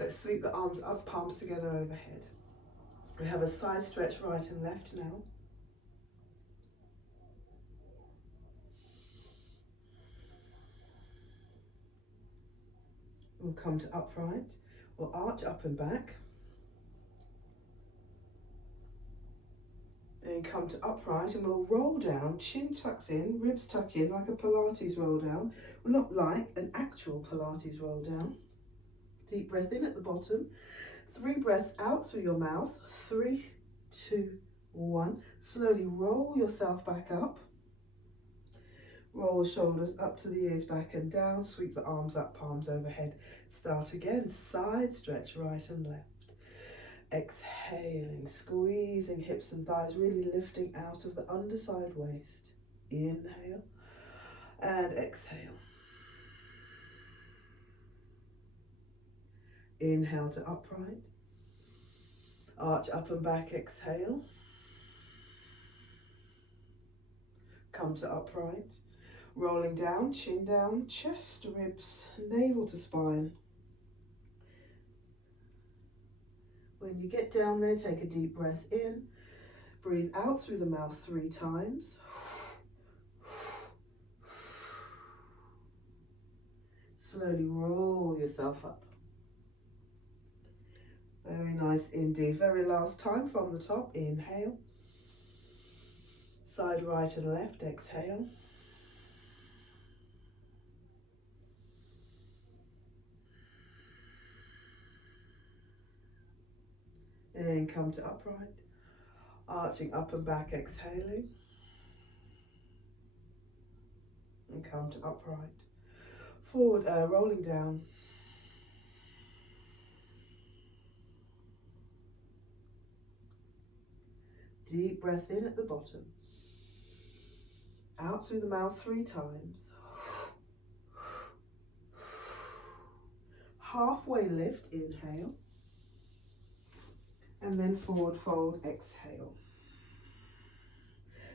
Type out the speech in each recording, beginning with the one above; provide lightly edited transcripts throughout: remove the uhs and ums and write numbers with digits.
Let's sweep the arms up, palms together overhead. We have a side stretch right and left now. We'll come to upright. We'll arch up and back. And come to upright, and we'll roll down, chin tucks in, ribs tuck in, like a Pilates roll down. Well, not like an actual Pilates roll down. Deep breath in at the bottom. 3 breaths out through your mouth. 3, 2, 1. Slowly roll yourself back up. Roll the shoulders up to the ears, back and down. Sweep the arms up, palms overhead. Start again. Side stretch right and left. Exhaling, squeezing hips and thighs, really lifting out of the underside waist. Inhale and exhale. Inhale to upright. Arch up and back, exhale. Come to upright. Rolling down, chin down, chest, ribs, navel to spine. When you get down there, take a deep breath in. Breathe out through the mouth 3 times. Slowly roll yourself up. Very nice indeed. Very last time from the top. Inhale. Side right and left. Exhale. And come to upright. Arching up and back, exhaling. And come to upright. Forward, rolling down. Deep breath in at the bottom. Out through the mouth 3 times. Halfway lift, inhale. And then forward fold, exhale.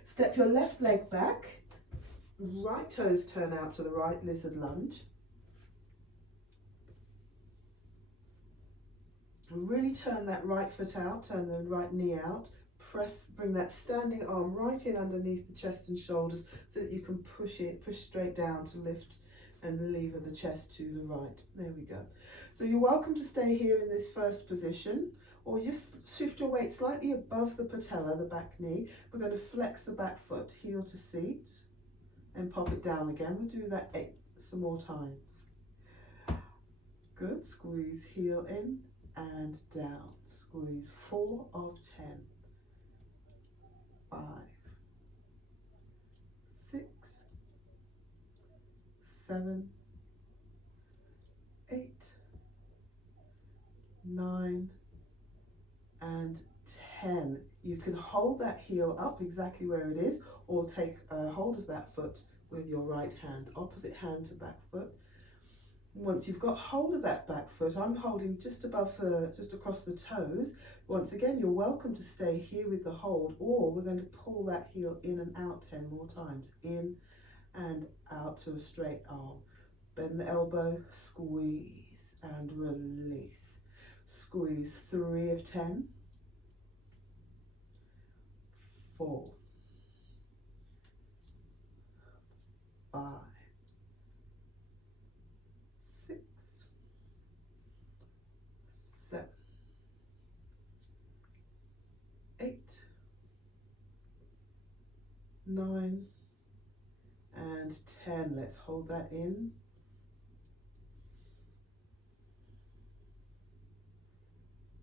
Step your left leg back. Right toes turn out to the right, lizard lunge. Really turn that right foot out, turn the right knee out. Press, bring that standing arm right in underneath the chest and shoulders so that you can push straight down to lift and lever the chest to the right. There we go. So you're welcome to stay here in this first position, or just shift your weight slightly above the patella, the back knee. We're going to flex the back foot, heel to seat, and pop it down again. We'll do that 8 some more times. Good. Squeeze heel in and down. Squeeze 4 of 10. 5, 6, 7, 8, 9, and 10. You can hold that heel up exactly where it is, or take hold of that foot with your right hand, opposite hand to back foot. Once you've got hold of that back foot, I'm holding just across the toes. Once again, you're welcome to stay here with the hold, or we're going to pull that heel in and out 10 more times. In and out to a straight arm. Bend the elbow, squeeze and release. Squeeze 3 of 10. 4, 5, 6, 7, 8, 9, and 10. Let's hold that in.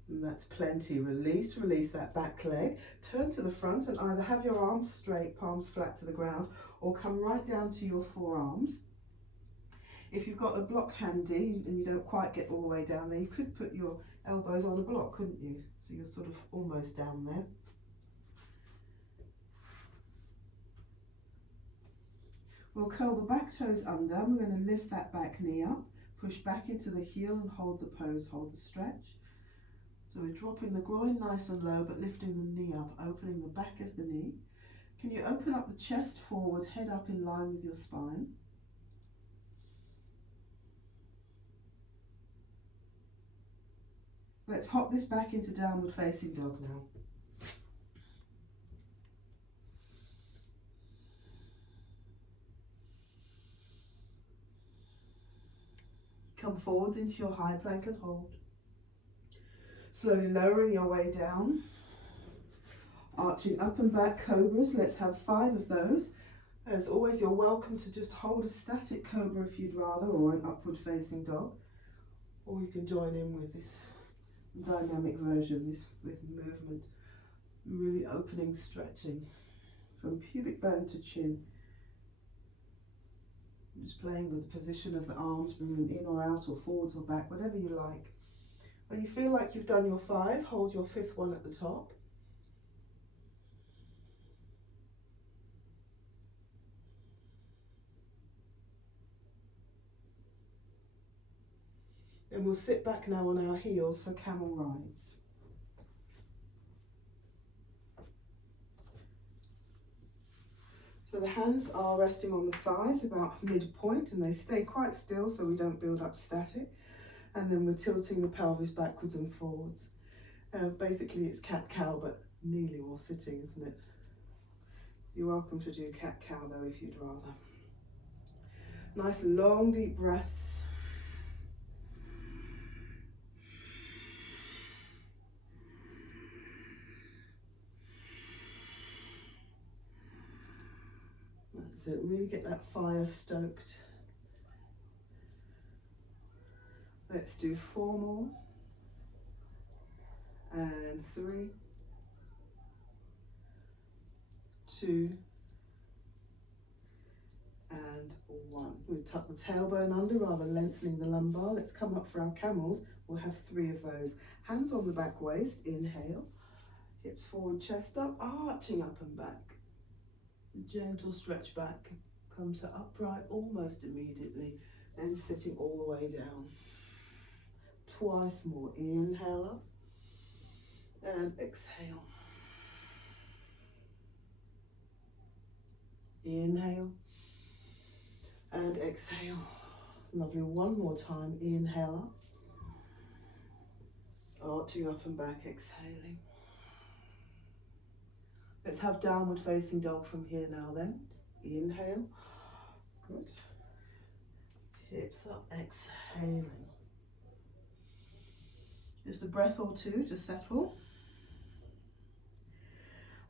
And that's plenty. Release that back leg. Turn to the front and either have your arms straight, palms flat to the ground, or come right down to your forearms. If you've got a block handy and you don't quite get all the way down there, you could put your elbows on a block, couldn't you? So you're sort of almost down there. We'll curl the back toes under. We're going to lift that back knee up, push back into the heel and hold the pose, hold the stretch. So we're dropping the groin nice and low, but lifting the knee up, opening the back of the knee. Can you open up the chest forward, head up in line with your spine? Let's hop this back into downward facing dog now. Come forwards into your high plank and hold. Slowly lowering your way down. Arching up and back cobras. Let's have 5 of those. As always, you're welcome to just hold a static cobra if you'd rather, or an upward facing dog. Or you can join in with this dynamic version, this with movement. Really opening, stretching from pubic bone to chin. Just playing with the position of the arms, bring them in or out or forwards or back, whatever you like. When you feel like you've done your 5, hold your 5th one at the top. Then we'll sit back now on our heels for camel rides. So the hands are resting on the thighs about midpoint, and they stay quite still so we don't build up static. And then we're tilting the pelvis backwards and forwards. Basically it's cat-cow, but nearly all sitting, isn't it? You're welcome to do cat-cow though if you'd rather. Nice long deep breaths. That's it, really get that fire stoked. Let's do 4 more. And 3, 2, and 1. We'll tuck the tailbone under rather than lengthening the lumbar. Let's come up for our camels. We'll have 3 of those. Hands on the back waist, inhale. Hips forward, chest up, arching up and back. Gentle stretch back, come to upright almost immediately, and sitting all the way down. Twice more, inhale up, and exhale. Inhale, and exhale. Lovely, one more time, inhale up, arching up and back, exhaling. Let's have downward facing dog from here now then. Inhale, good. Hips up, exhaling. Just a breath or two to settle.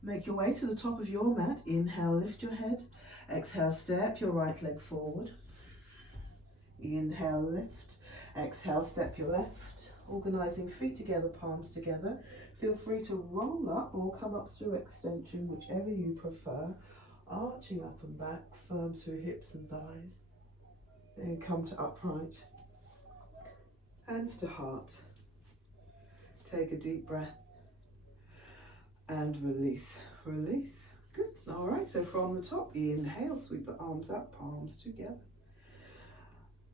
Make your way to the top of your mat. Inhale, lift your head. Exhale, step your right leg forward. Inhale, lift. Exhale, step your left. Organising feet together, palms together. Feel free to roll up or come up through extension, whichever you prefer. Arching up and back, firm through hips and thighs. Then come to upright. Hands to heart. Take a deep breath. And release, release. Good. All right, so from the top, inhale, sweep the arms up, palms together.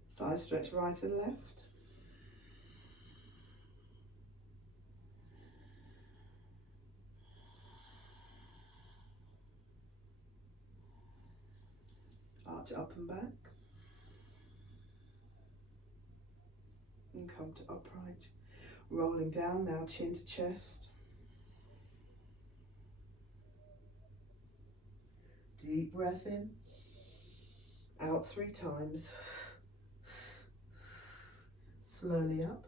Side stretch right and left. Arch up and back. And come to upright. Rolling down now, chin to chest. Deep breath in. Out 3 times. Slowly up.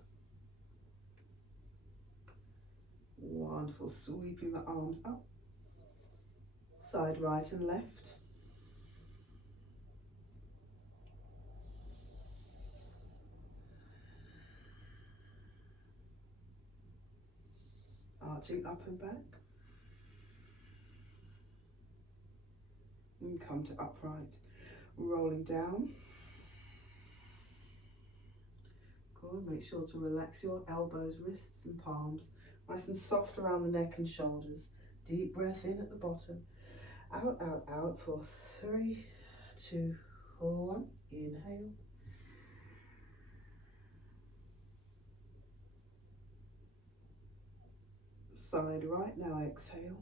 Wonderful. Sweeping the arms up. Side right and left. Arching up and back. And come to upright. Rolling down. Good. Make sure to relax your elbows, wrists and palms. Nice and soft around the neck and shoulders. Deep breath in at the bottom. Out, out, out for 3, 2, 1. Inhale. Side right now, exhale.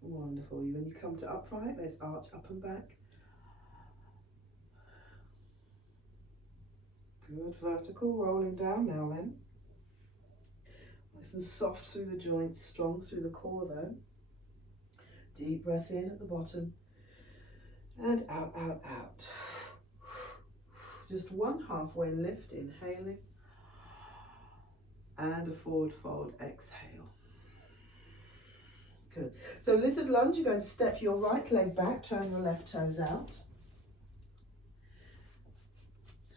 Wonderful. Wonderful. When you come to upright, let's arch up and back. Good. Vertical, rolling down now then. Nice and soft through the joints, strong through the core though. Deep breath in at the bottom. And out, out, out. Just one halfway lift, inhaling. And a forward fold, exhale. Good. So lizard lunge, you're going to step your right leg back, turn your left toes out.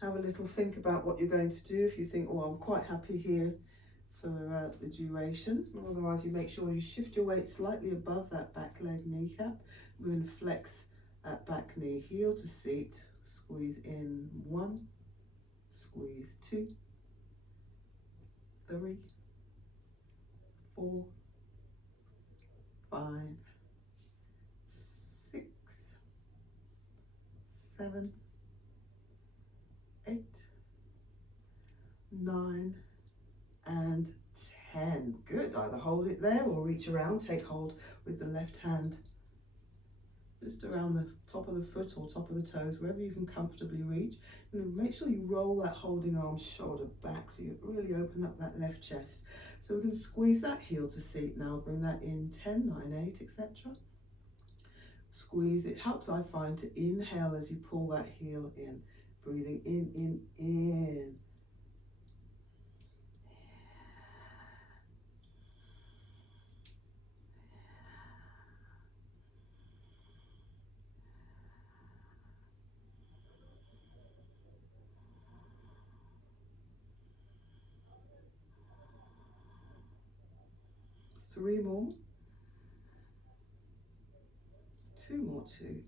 Have a little think about what you're going to do. If you think, oh, I'm quite happy here for the duration. Otherwise, you make sure you shift your weight slightly above that back leg kneecap. We're going to flex that back knee, heel to seat. Squeeze in 1, squeeze 2, 3, 4, 5, 6, 7, 8, 9, and 10. Good. Either hold it there or reach around. Take hold with the left hand just around the top of the foot or top of the toes, wherever you can comfortably reach. And make sure you roll that holding arm shoulder back so you really open up that left chest. So we're going to squeeze that heel to seat now. Bring that in 10, 9, 8, etc. Squeeze. It helps, I find, to inhale as you pull that heel in. Breathing in. 3 more. 2 more, 2.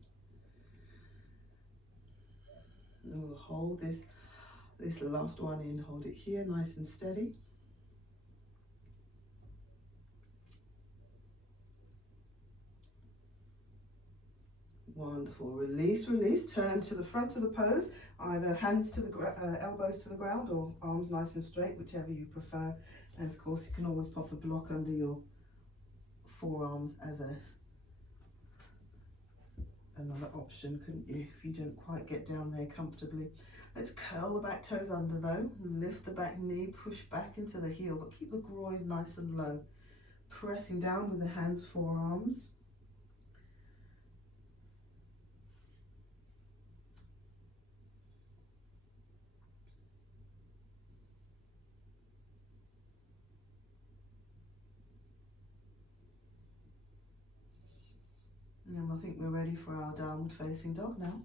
And we'll hold this last one in. Hold it here, nice and steady. Wonderful. Release, release. Turn to the front of the pose. Either hands to the elbows to the ground or arms nice and straight, whichever you prefer. And of course, you can always pop a block under your forearms as another option, couldn't you, if you don't quite get down there comfortably. Let's curl the back toes under though. Lift the back knee, push back into the heel, but keep the groin nice and low. Pressing down with the hands, forearms. And I think we're ready for our downward facing dog now.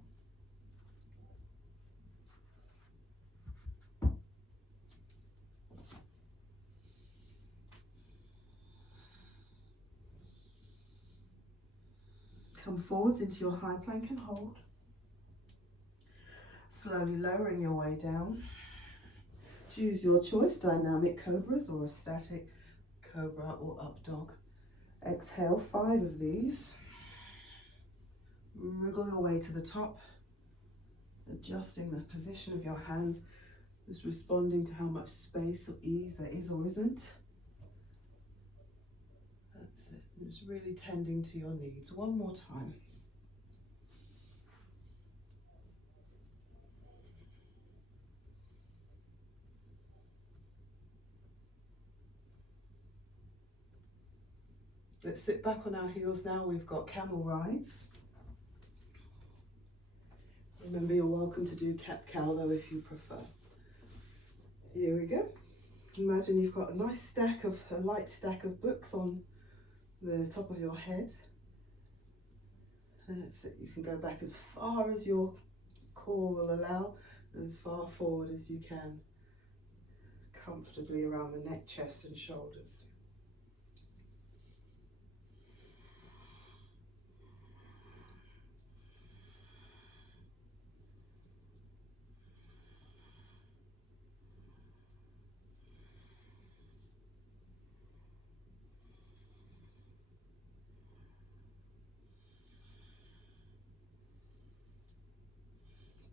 Come forwards into your high plank and hold. Slowly lowering your way down. Choose your choice, dynamic cobras or a static cobra or up dog. Exhale 5 of these. Wriggle your way to the top, adjusting the position of your hands, just responding to how much space or ease there is or isn't. That's it, just really tending to your needs. One more time. Let's sit back on our heels now. We've got camel rides. Remember, you're welcome to do cat-cow though if you prefer. Here we go. Imagine you've got a nice light stack of books on the top of your head. That's it. You can go back as far as your core will allow, as far forward as you can, comfortably around the neck, chest and shoulders.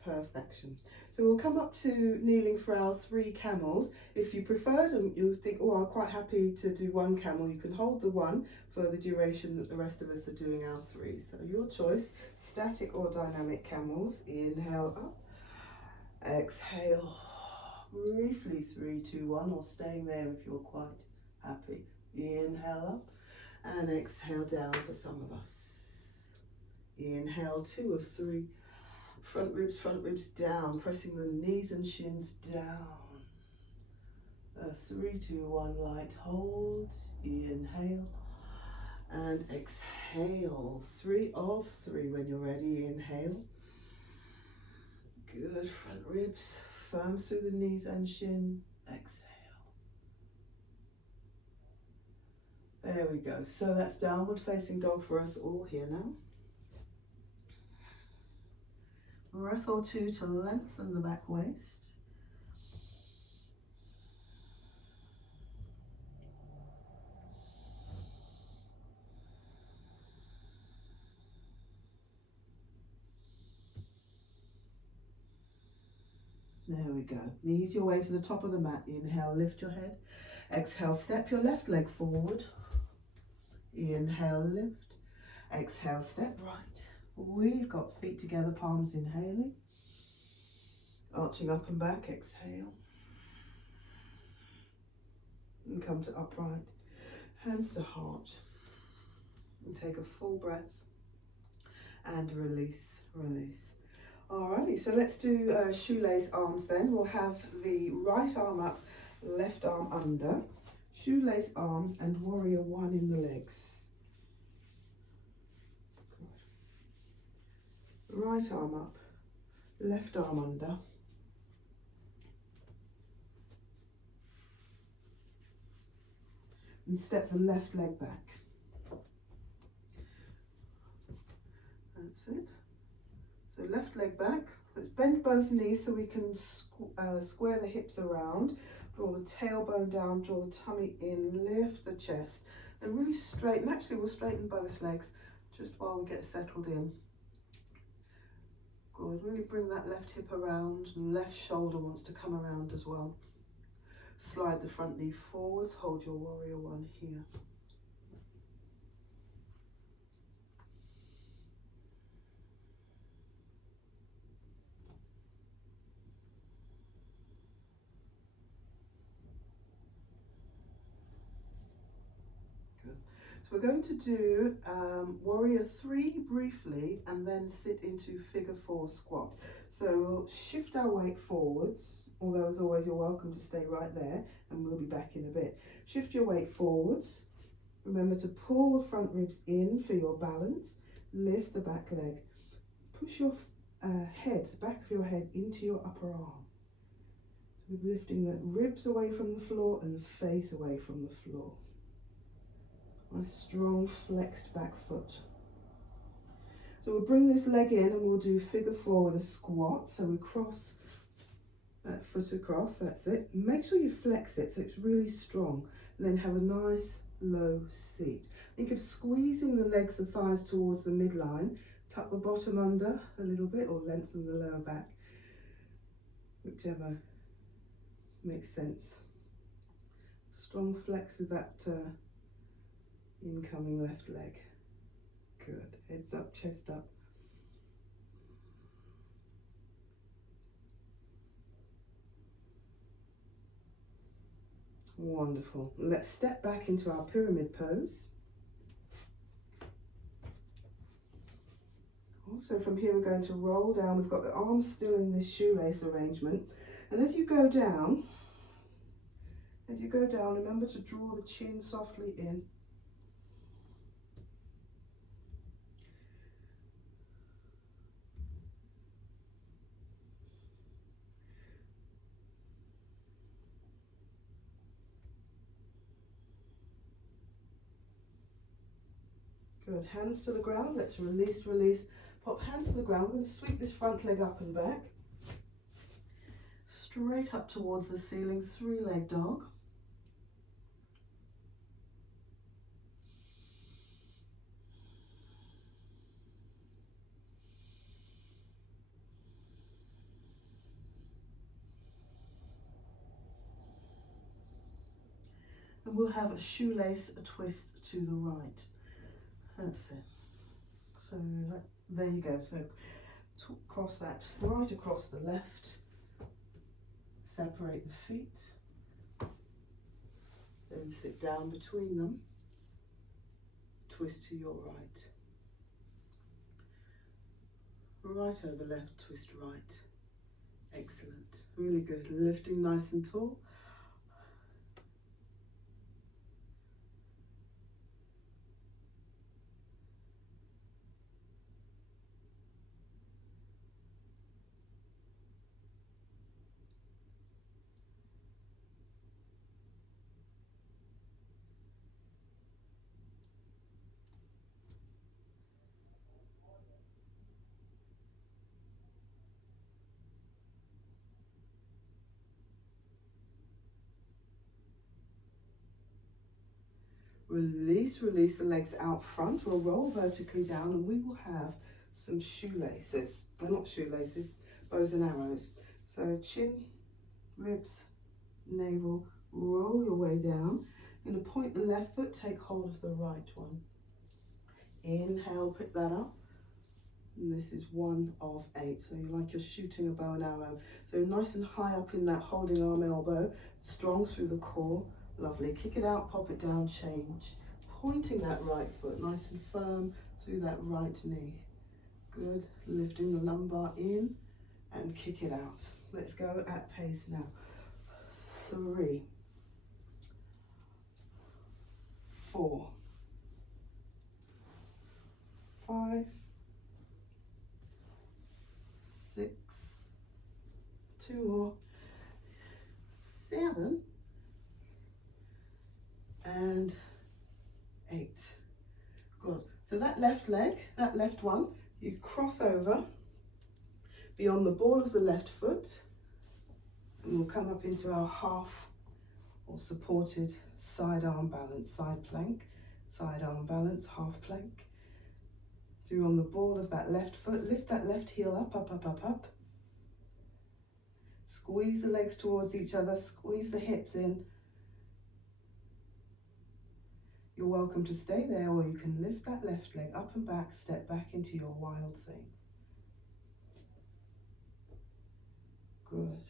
Perfection. So we'll come up to kneeling for our 3 camels. If you preferred and you think, oh, I'm quite happy to do 1 camel, you can hold the 1 for the duration that the rest of us are doing our 3. So your choice, static or dynamic camels. Inhale up, exhale, briefly 3, 2, 1, or staying there if you're quite happy. Inhale up and exhale down for some of us. Inhale, 2 of 3. Front ribs down, pressing the knees and shins down. 3, 2, 1, light hold. Inhale and exhale. 3 of 3 when you're ready. Inhale. Good, front ribs firm through the knees and shin. Exhale. There we go. So that's downward facing dog for us all here now. Breath or 2 to lengthen the back waist. There we go. Ease your way to the top of the mat. Inhale, lift your head. Exhale, step your left leg forward. Inhale, lift. Exhale, step right. We've got feet together, palms inhaling. Arching up and back, exhale. And come to upright. Hands to heart. And take a full breath. And release, release. Alrighty, so let's do shoelace arms then. We'll have the right arm up, left arm under. Shoelace arms and warrior 1 in the legs. Right arm up, left arm under. And step the left leg back. That's it. So left leg back. Let's bend both knees so we can square the hips around. Draw the tailbone down, draw the tummy in, lift the chest. Then really straighten. Actually, we'll straighten both legs just while we get settled in. Good, really bring that left hip around, and left shoulder wants to come around as well. Slide the front knee forwards, hold your warrior 1 here. Good. So we're going to do warrior 3 briefly and then sit into figure 4 squat. So we'll shift our weight forwards, although as always you're welcome to stay right there and we'll be back in a bit. Shift your weight forwards. Remember to pull the front ribs in for your balance. Lift the back leg. Push your head, the back of your head into your upper arm. So we're lifting the ribs away from the floor and the face away from the floor. Nice strong flexed back foot. So we'll bring this leg in and we'll do figure 4 with a squat. So we cross that foot across, that's it. Make sure you flex it so it's really strong. And then have a nice low seat. Think of squeezing the legs, the thighs towards the midline. Tuck the bottom under a little bit or lengthen the lower back. Whichever makes sense. Strong flex with that incoming left leg. Good. Heads up, chest up. Wonderful. Let's step back into our pyramid pose. Also from here we're going to roll down. We've got the arms still in this shoelace arrangement. And as you go down, remember to draw the chin softly in. Good, hands to the ground, let's release, release. Pop hands to the ground, we're going to sweep this front leg up and back. Straight up towards the ceiling, 3-leg dog. we'll have a shoelace, a twist to the right. That's it. So there you go. So cross that right across the left. Separate the feet. Then sit down between them. Twist to your right. Right over left, twist right. Excellent. Really good. Lifting nice and tall. Release the legs out front. We'll roll vertically down and we will have some shoelaces. They're not shoelaces, bows and arrows. So chin, ribs, navel, roll your way down. You're going to point the left foot, take hold of the right one. Inhale, pick that up. And this is 1 of 8. So you like you're shooting a bow and arrow. So nice and high up in that holding arm elbow, strong through the core. Lovely. Kick it out, pop it down, change. Pointing that right foot nice and firm through that right knee. Good. Lifting the lumbar in and kick it out. Let's go at pace now. 3, 4, 5, 6, 2 more, 7, and 8. Good. So that left leg, that left one, you cross over beyond the ball of the left foot, and we'll come up into our half or supported side arm balance, side plank, side arm balance, half plank. So you're on the ball of that left foot, lift that left heel up, up, up, up, up. Squeeze the legs towards each other, squeeze the hips in. You're welcome to stay there, or you can lift that left leg up and back, step back into your wild thing. Good.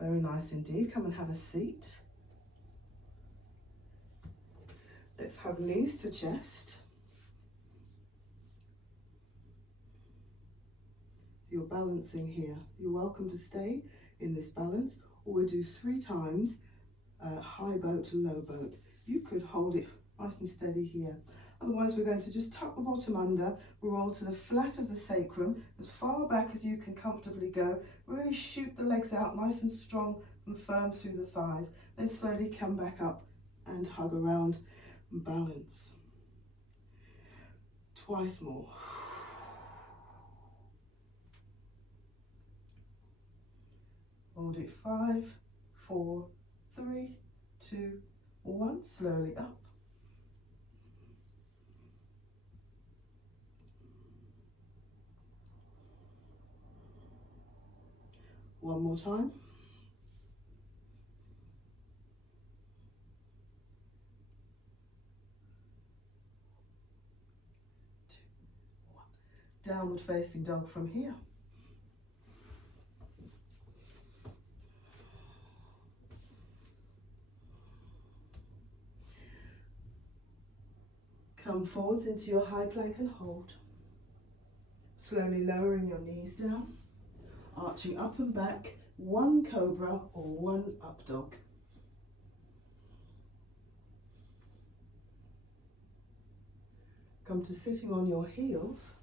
Very nice indeed. Come and have a seat. Let's hug knees to chest. You're balancing here. You're welcome to stay in this balance, or we'll do 3 times high boat to low boat. You could hold it nice and steady here. Otherwise, we're going to just tuck the bottom under, roll to the flat of the sacrum, as far back as you can comfortably go. Really shoot the legs out nice and strong and firm through the thighs. Then slowly come back up and hug around and balance. Twice more. Hold it. 5, 4, 3, 2, 1. Slowly up. One more time. 2, 1. Downward facing dog from here. Come forwards into your high plank and hold. Slowly lowering your knees down, arching up and back, 1 cobra or 1 up dog. Come to sitting on your heels.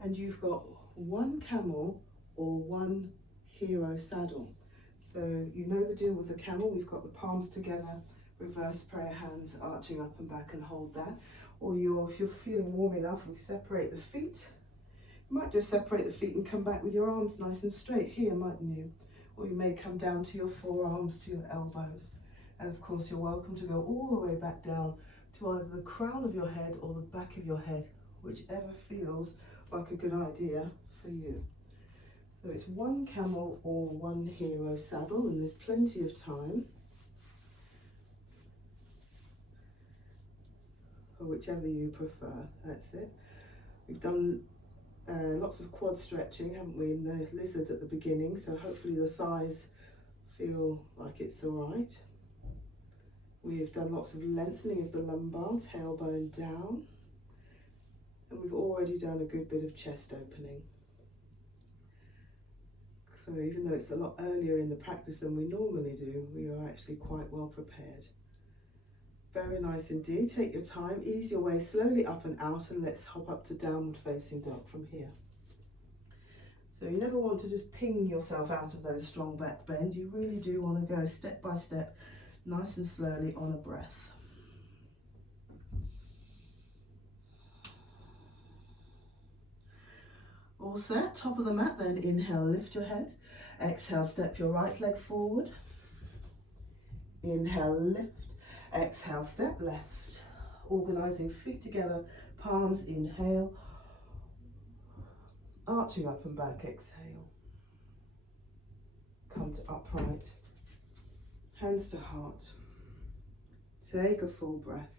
And you've got 1 camel or 1 hero saddle. So you know the deal with the camel. We've got the palms together, reverse prayer hands, arching up and back, and hold that. Or if you're feeling warm enough, we separate the feet. You might just separate the feet and come back with your arms nice and straight here, mightn't you? Or you may come down to your forearms, to your elbows. And of course, you're welcome to go all the way back down to either the crown of your head or the back of your head, whichever feels like a good idea for you. So it's one camel or one hero saddle, and there's plenty of time for whichever you prefer. That's it. We've done lots of quad stretching, haven't we, in the lizard at the beginning, so hopefully the thighs feel like it's all right. We've done lots of lengthening of the lumbar, tailbone down, and we've already done a good bit of chest opening. So even though it's a lot earlier in the practice than we normally do, we are actually quite well prepared. Very nice indeed. Take your time, ease your way slowly up and out, and let's hop up to downward facing dog from here. So you never want to just ping yourself out of those strong back bends. You really do want to go step by step, nice and slowly on a breath. All set, top of the mat, then inhale, lift your head. Exhale, step your right leg forward. Inhale, lift. Exhale, step left. Organising feet together, palms, inhale. Arching up and back, exhale. Come to upright. Hands to heart. Take a full breath.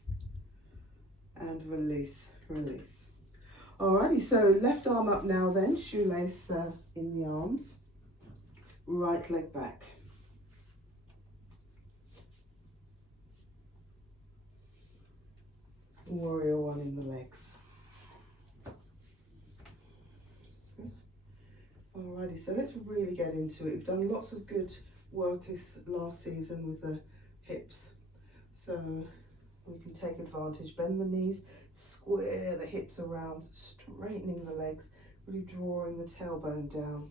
And release, release. Alrighty, so left arm up now then, shoelace in the arms, right leg back. Warrior one in the legs. Good. Alrighty, so let's really get into it. We've done lots of good work this last season with the hips, so we can take advantage. Bend the knees, square the hips around, straightening the legs, really drawing the tailbone down.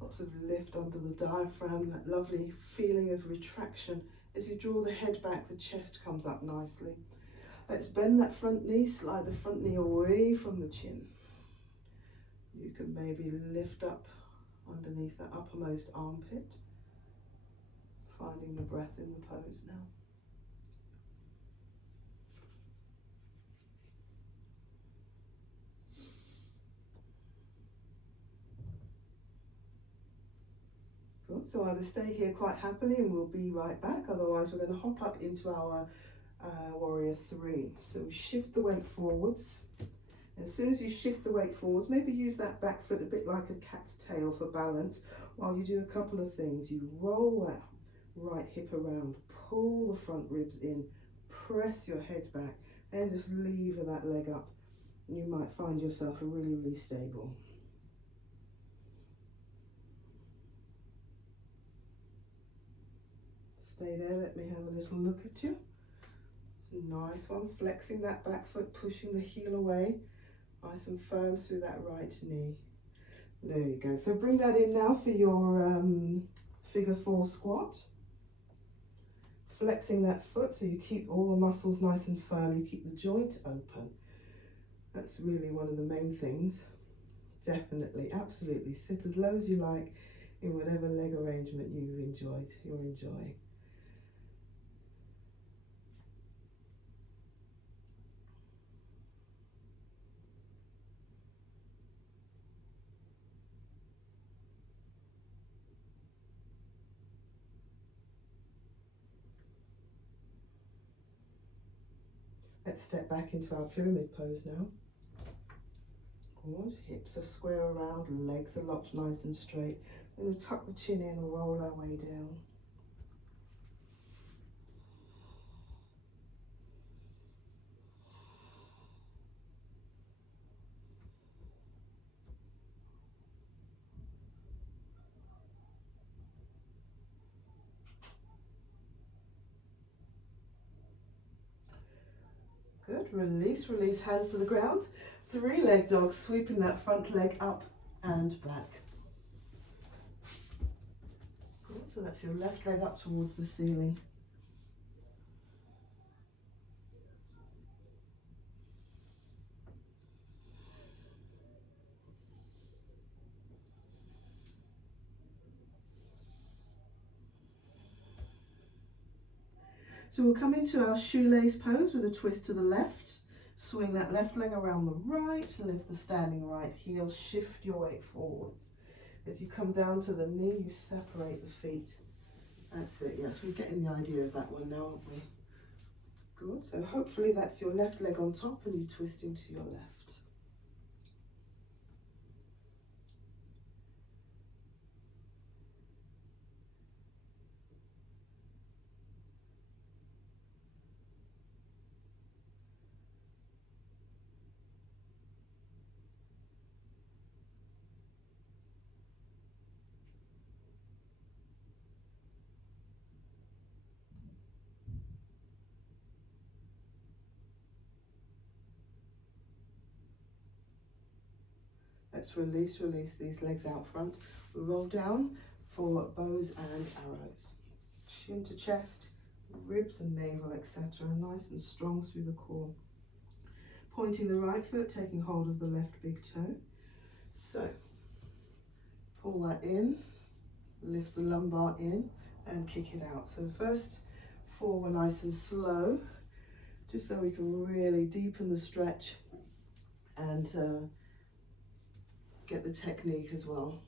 Lots of lift under the diaphragm, that lovely feeling of retraction. As you draw the head back, the chest comes up nicely. Let's bend that front knee, slide the front knee away from the chin. You can maybe lift up underneath that uppermost armpit, finding the breath in the pose now. Good, so either stay here quite happily and we'll be right back, otherwise we're going to hop up into our warrior three. So we shift the weight forwards. As soon as you shift the weight forwards, maybe use that back foot a bit like a cat's tail for balance while you do a couple of things. You roll that right hip around, pull the front ribs in, press your head back, and just lever that leg up. You might find yourself really, really stable. Stay there, let me have a little look at you. Nice one, flexing that back foot, pushing the heel away, nice and firm through that right knee. There you go. So bring that in now for your figure four squat. Flexing that foot so you keep all the muscles nice and firm, you keep the joint open. That's really one of the main things. Definitely, absolutely. Sit as low as you like in whatever leg arrangement you're enjoying. Let's step back into our pyramid pose now. Good, hips are square around, legs are locked nice and straight. We're going to tuck the chin in and roll our way down. Good, release, release, hands to the ground. Three-leg dog, sweeping that front leg up and back. Good, so that's your left leg up towards the ceiling. So we'll come into our shoelace pose with a twist to the left. Swing that left leg around the right, lift the standing right heel, shift your weight forwards. As you come down to the knee, you separate the feet. That's it, yes, we're getting the idea of that one now, aren't we? Good, so hopefully that's your left leg on top and you twist into your left. Let's release these legs out front. We roll down for bows and arrows. Chin to chest, ribs and navel, etc. Nice and strong through the core. Pointing the right foot, taking hold of the left big toe. So, pull that in, lift the lumbar in and kick it out. So the first four were nice and slow, just so we can really deepen the stretch and get the technique as well.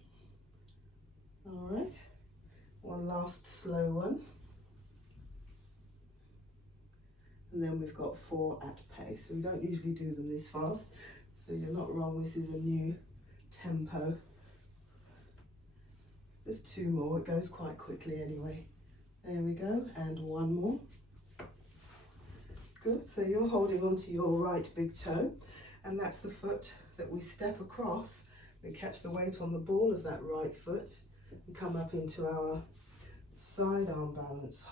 All right, one last slow one. And then we've got four at pace. We don't usually do them this fast, so you're not wrong, this is a new tempo. Just two more, it goes quite quickly anyway. There we go, and one more. Good, so you're holding onto your right big toe, and that's the foot that we step across. We catch the weight on the ball of that right foot and come up into our side arm balance,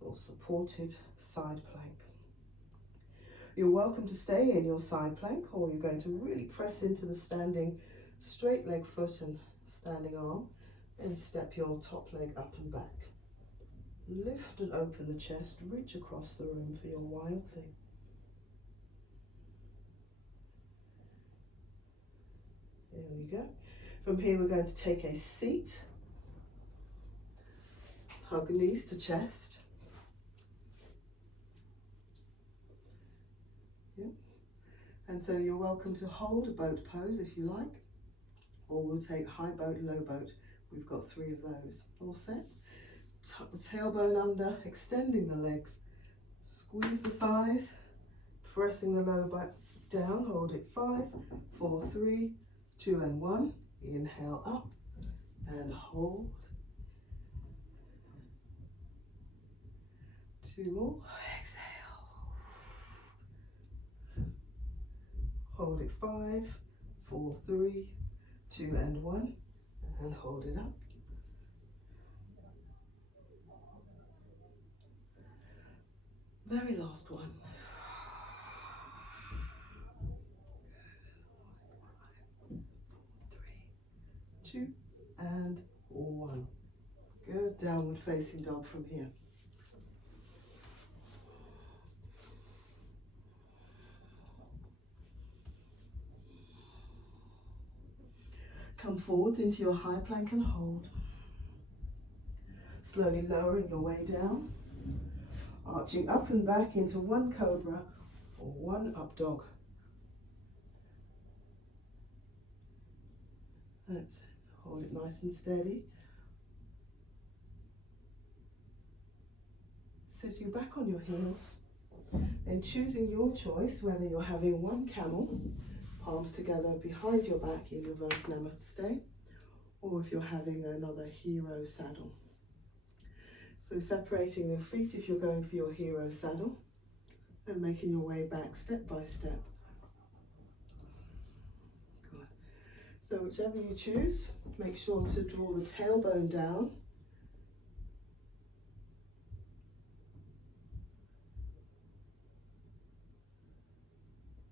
or supported side plank. You're welcome to stay in your side plank, or you're going to really press into the standing straight leg foot and standing arm and step your top leg up and back. Lift and open the chest, reach across the room for your wild thing. There we go. From here we're going to take a seat. Hug knees to chest. Yep. And so you're welcome to hold a boat pose if you like, or we'll take high boat, low boat. We've got three of those. All set? Tuck the tailbone under, extending the legs. Squeeze the thighs, pressing the low back down. Hold it 5, 4, 3, 2 and 1. Inhale up and hold. 2 more. Exhale. Hold it 5, 4, 3, 2 and 1. And hold it up. Very last one. 2 and 1. Good, downward facing dog from here. Come forwards into your high plank and hold. Slowly lowering your way down, arching up and back into one cobra or one up dog. That's it. Hold it nice and steady. Sitting back on your heels and choosing your choice, whether you're having one camel, palms together behind your back in reverse namaste, or if you're having another hero saddle. So separating your feet if you're going for your hero saddle, and making your way back step by step. Good. So whichever you choose, make sure to draw the tailbone down.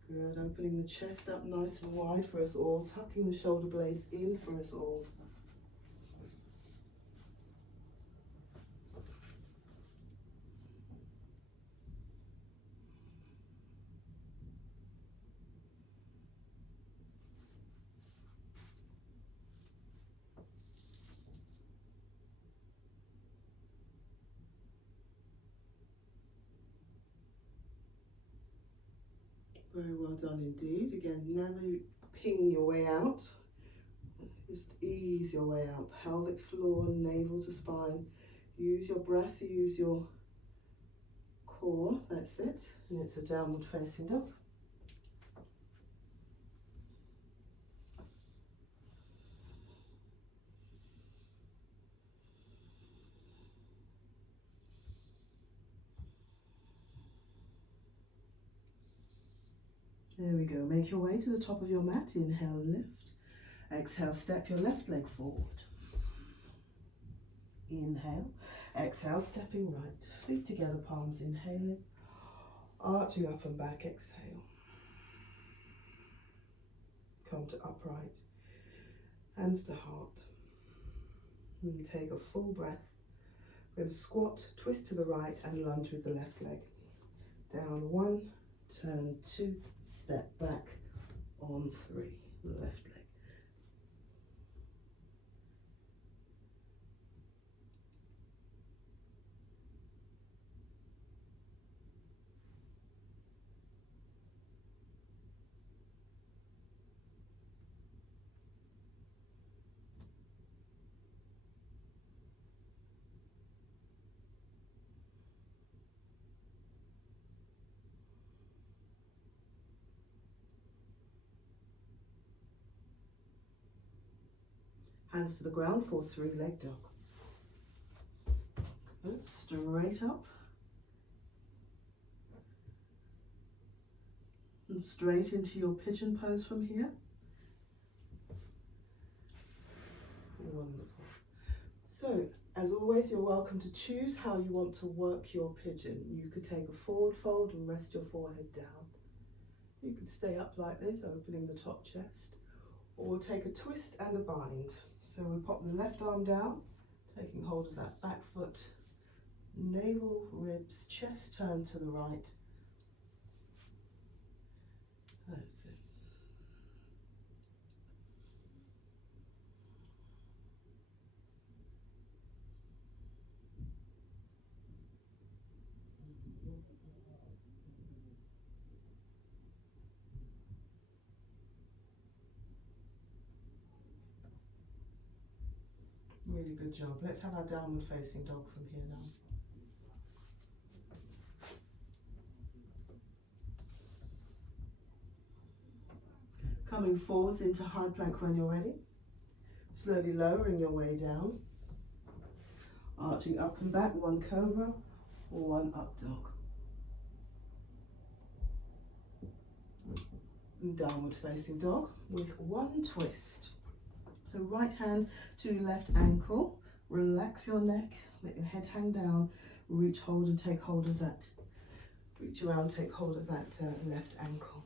Good, opening the chest up nice and wide for us all, tucking the shoulder blades in for us all. Very well done indeed. Again, never ping your way out. Just ease your way out. Pelvic floor, navel to spine. Use your breath, use your core. That's it. And it's a downward facing dog. There we go. Make your way to the top of your mat. Inhale, lift. Exhale, step your left leg forward. Inhale. Exhale, stepping right. Feet together, palms inhaling. Arching up and back, exhale. Come to upright. Hands to heart. And take a full breath. We're going to squat, twist to the right and lunge with the left leg. Down 1, turn 2, step back on 3, left leg. Hands to the ground for 3-leg dog. Good. Straight up. And straight into your pigeon pose from here. Wonderful. So, as always, you're welcome to choose how you want to work your pigeon. You could take a forward fold and rest your forehead down. You could stay up like this, opening the top chest, or take a twist and a bind. So we pop the left arm down, taking hold of that back foot, navel, ribs, chest turn to the right. That's it. Really good job. Let's have our downward facing dog from here now. Coming forwards into high plank when you're ready. Slowly lowering your way down. Arching up and back, 1 cobra or 1 up dog. And downward facing dog with 1 twist. So right hand to left ankle, relax your neck, let your head hang down, reach hold and take hold of that, reach around, take hold of that left ankle.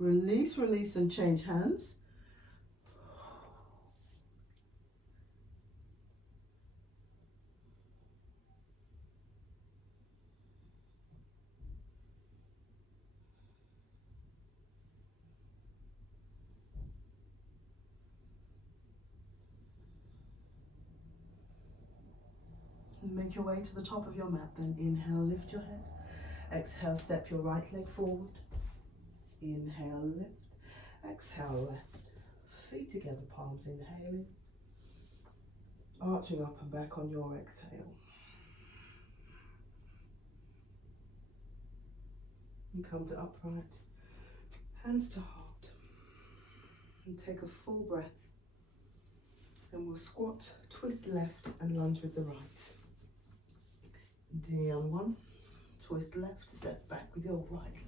Release, release and change hands. Make your way to the top of your mat, then inhale, lift your head. Exhale, step your right leg forward. Inhale, lift. Exhale, left. Feet together, palms inhaling. Arching up and back on your exhale. And come to upright. Hands to heart. And take a full breath. Then we'll squat, twist left and lunge with the right. Down 1, twist left, step back with your right leg.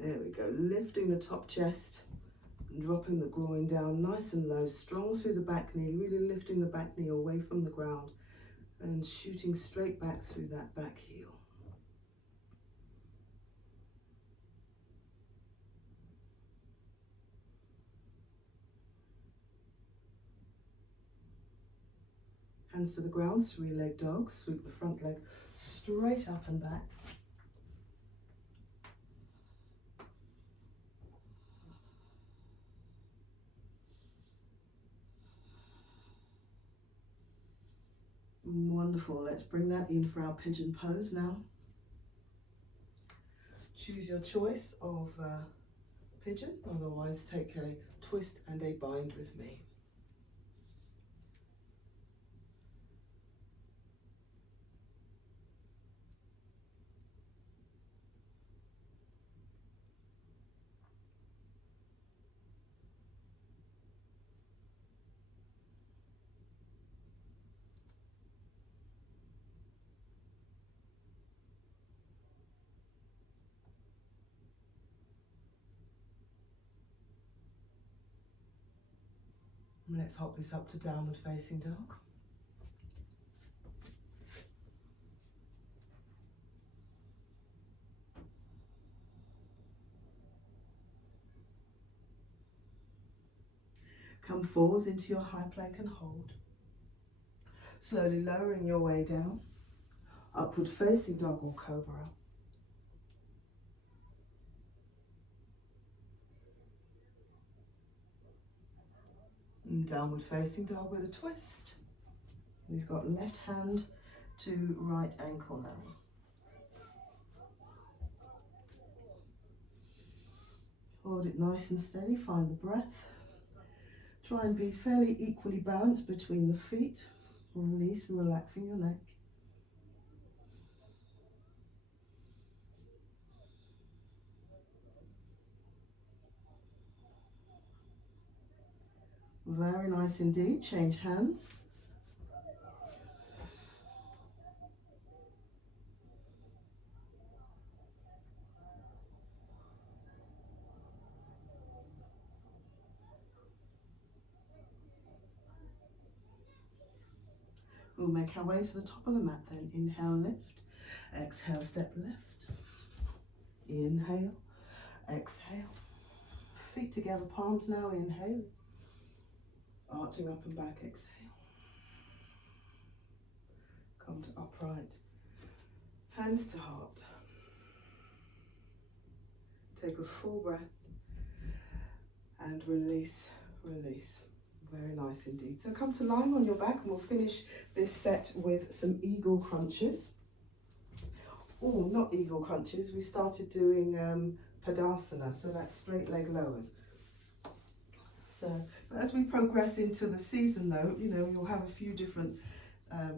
There we go, lifting the top chest and dropping the groin down nice and low, strong through the back knee, really lifting the back knee away from the ground and shooting straight back through that back heel. Hands to the ground, three-leg dog. Sweep the front leg straight up and back. Wonderful. Let's bring that in for our pigeon pose now. Choose your choice of pigeon, otherwise take a twist and a bind with me. Let's hop this up to downward facing dog. Come forwards into your high plank and hold. Slowly lowering your way down. Upward facing dog or cobra. And downward facing dog with a twist. We've got left hand to right ankle now. Hold it nice and steady, find the breath. Try and be fairly equally balanced between the feet. Release, relaxing your neck. Very nice indeed. Change hands. We'll make our way to the top of the mat then. Inhale, lift. Exhale, step left. Inhale. Exhale. Feet together, palms now. Inhale. Arching up and back. Exhale. Come to upright. Hands to heart. Take a full breath. And release, release. Very nice indeed. So come to lying on your back and we'll finish this set with some eagle crunches. Oh, not eagle crunches. We started doing Padasana, so that's straight leg lowers. So as we progress into the season though, you know, you'll have a few different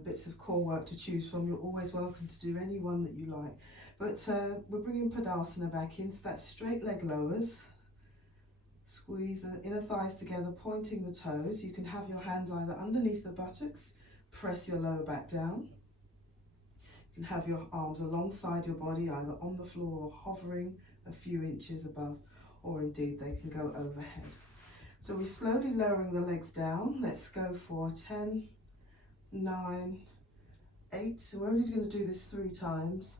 bits of core work to choose from. You're always welcome to do any one that you like. But we're bringing Padasana back in, so that's straight leg lowers. Squeeze the inner thighs together, pointing the toes. You can have your hands either underneath the buttocks, press your lower back down. You can have your arms alongside your body, either on the floor or hovering a few inches above, or indeed they can go overhead. So we're slowly lowering the legs down. Let's go for 10, 9, 8. So we're only going to do this 3 times.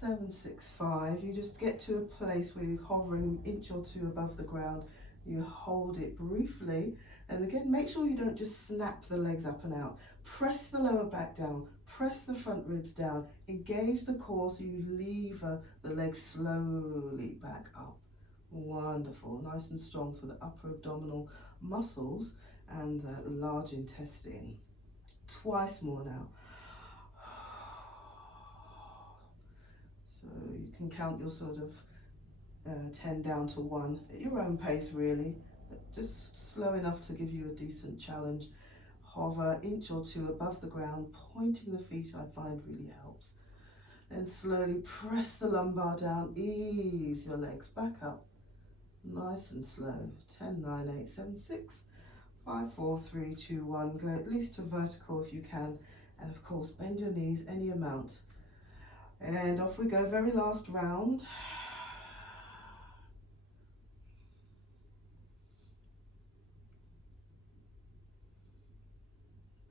7, 6, 5. You just get to a place where you're hovering an inch or 2 above the ground. You hold it briefly, and again, make sure you don't just snap the legs up and out. Press the lower back down, press the front ribs down, engage the core so you lever the legs slowly back up. Wonderful, nice and strong for the upper abdominal muscles and the large intestine. Twice more now. So you can count your sort of 10 down to 1 at your own pace really, but just slow enough to give you a decent challenge. Hover inch or 2 above the ground, pointing the feet I find really helps. Then slowly press the lumbar down, ease your legs back up, nice and slow. 10, 9, 8, 7, 6, 5, 4, 3, 2, 1. Go at least to vertical if you can, and of course bend your knees any amount. And off we go, very last round.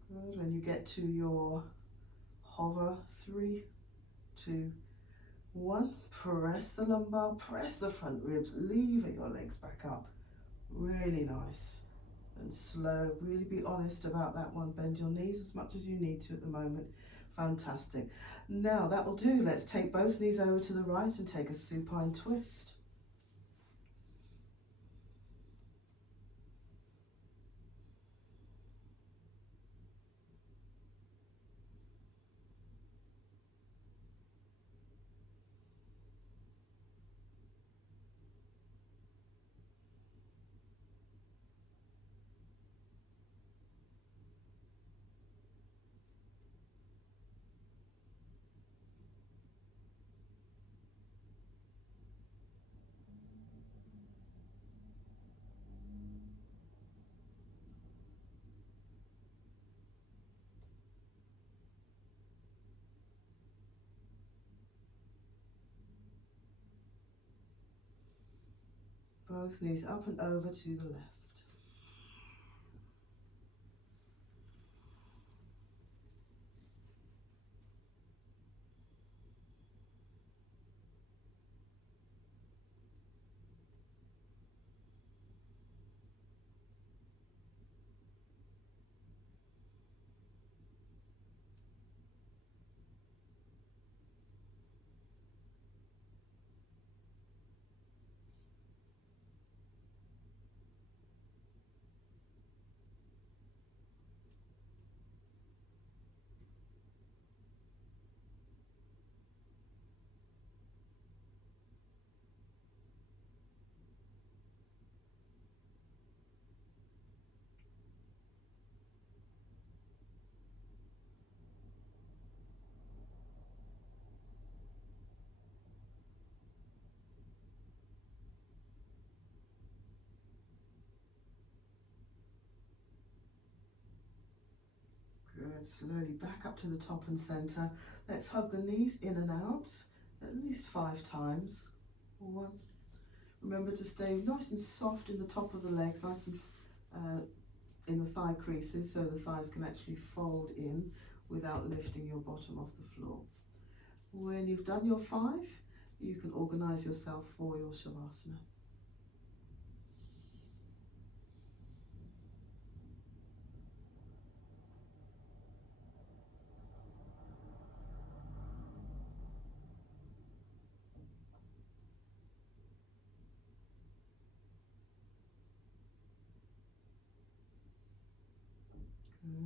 Good, when you get to your hover, 3, 2, 1, press the lumbar, press the front ribs, lever your legs back up. Really nice. and slow. Really be honest about that one. Bend your knees as much as you need to at the moment. Fantastic. Now that will do. Let's take both knees over to the right and take a supine twist. Both knees up and over to the left. Good, slowly back up to the top and center. Let's hug the knees in and out at least 5 times. 1. Remember to stay nice and soft in the top of the legs, nice and in the thigh creases, so the thighs can actually fold in without lifting your bottom off the floor. When you've done your 5, you can organize yourself for your Shavasana.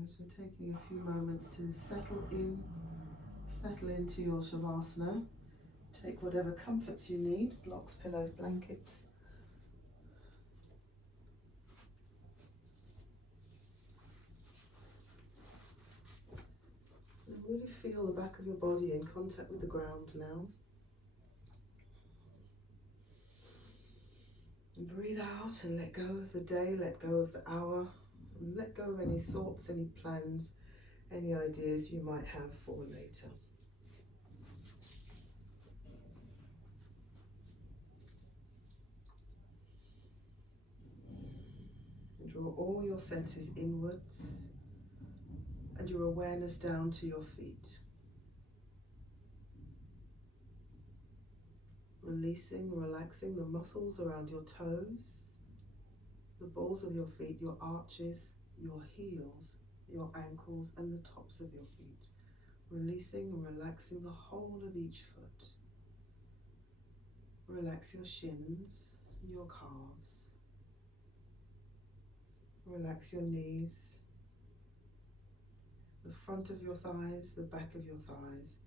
So taking a few moments to settle into your Shavasana. Take whatever comforts you need, blocks, pillows, blankets. And really feel the back of your body in contact with the ground now. And breathe out and let go of the day, let go of the hour, and let go of any thoughts, any plans, any ideas you might have for later. And draw all your senses inwards and your awareness down to your feet. Releasing, relaxing the muscles around your toes, the balls of your feet, your arches, your heels, your ankles and the tops of your feet. Releasing and relaxing the whole of each foot. Relax your shins, your calves. Relax your knees, the front of your thighs, the back of your thighs.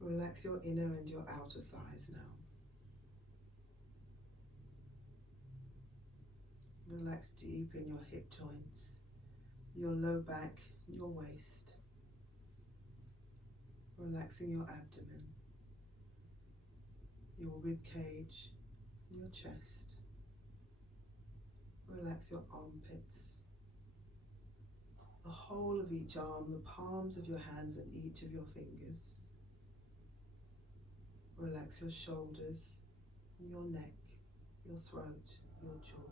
Relax your inner and your outer thighs now. Relax deep in your hip joints, your low back, your waist. Relaxing your abdomen, your rib cage, your chest. Relax your armpits, the whole of each arm, the palms of your hands and each of your fingers. Relax your shoulders, your neck, your throat, your jaw.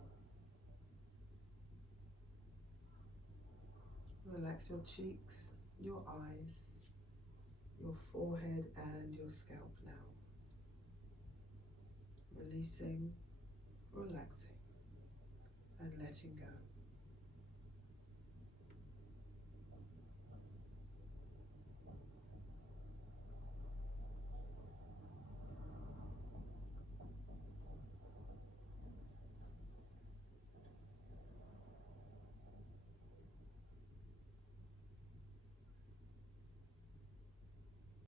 Relax your cheeks, your eyes, your forehead and your scalp now. Releasing, relaxing and letting go.